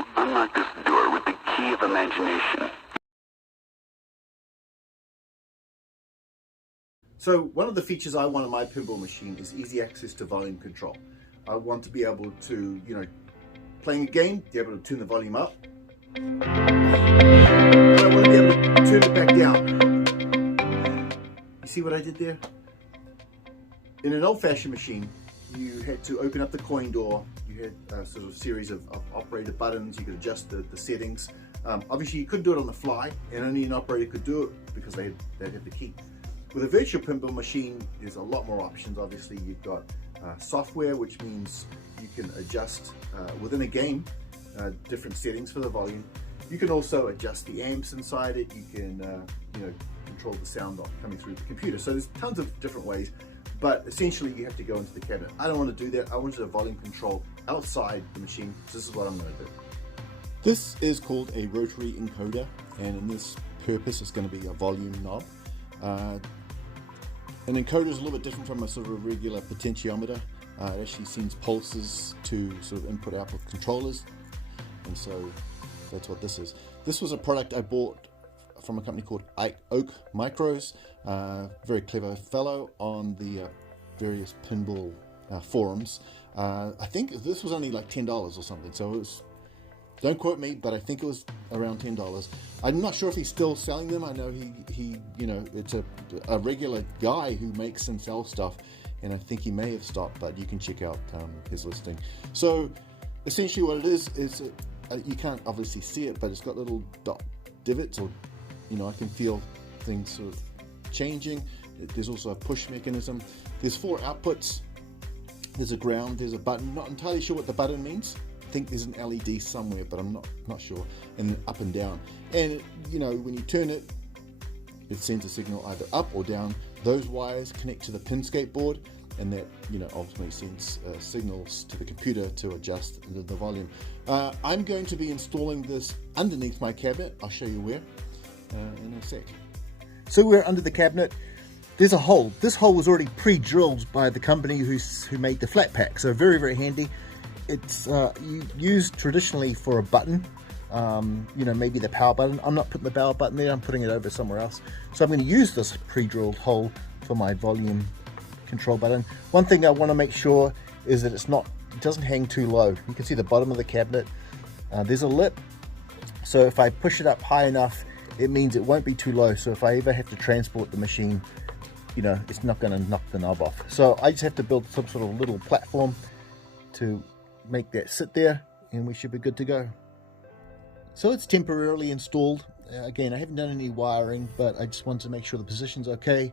to unlock this door with the key of imagination. So one of the features I want on my pinball machine is easy access to volume control. I want to be able to, playing a game, be able to turn the volume up. But I want to be able to turn it back down. You see what I did there? In an old-fashioned machine, you had to open up the coin door. You had a sort of series of operator buttons. You could adjust the settings. Obviously, you couldn't do it on the fly, and only an operator could do it because they'd have the key. With a virtual pinball machine, there's a lot more options. Obviously, you've got software, which means you can adjust within a game different settings for the volume. You can also adjust the amps inside it. You can control the sound coming through the computer. So there's tons of different ways, but essentially you have to go into the cabinet. I don't want to do that. I want to do volume control outside the machine. So this is what I'm going to do. This is called a rotary encoder, and in this purpose it's going to be a volume knob. An encoder is a little bit different from a sort of a regular potentiometer. It actually sends pulses to sort of input-output controllers, and so that's what this is. This was a product I bought from a company called Oak Micros, very clever fellow on the various pinball forums. I think this was only like $10 or something, so it was, don't quote me, but I think it was around $10. I'm not sure if he's still selling them. I know he it's a regular guy who makes and sells stuff, and I think he may have stopped, but you can check out his listing. So essentially what it is you can't obviously see it, but it's got little dot divots, or I can feel things sort of changing. There's also a push mechanism. There's 4 outputs. There's a ground, there's a button. Not entirely sure what the button means. I think there's an LED somewhere, but I'm not sure. And then up and down. And when you turn it, it sends a signal either up or down. Those wires connect to the pin skateboard, and that ultimately sends signals to the computer to adjust the volume. I'm going to be installing this underneath my cabinet. I'll show you where in a sec. So we're under the cabinet. There's a hole. This hole was already pre-drilled by the company who made the flat pack, so very, very handy. It's used traditionally for a button, maybe the power button. I'm not putting the power button there, I'm putting it over somewhere else. So I'm going to use this pre-drilled hole for my volume control button. One thing I want to make sure is that it doesn't hang too low. You can see the bottom of the cabinet. There's a lip, so if I push it up high enough, it means it won't be too low. So if I ever have to transport the machine, it's not going to knock the knob off. So I just have to build some sort of little platform to make that sit there, and we should be good to go. So it's temporarily installed. Again, I haven't done any wiring, but I just wanted to make sure the position's okay.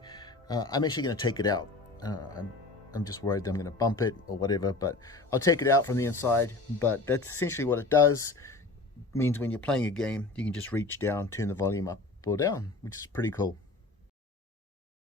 I'm actually going to take it out. I'm just worried that I'm going to bump it or whatever, but I'll take it out from the inside. But that's essentially what it does. It means when you're playing a game, you can just reach down, turn the volume up or down, which is pretty cool.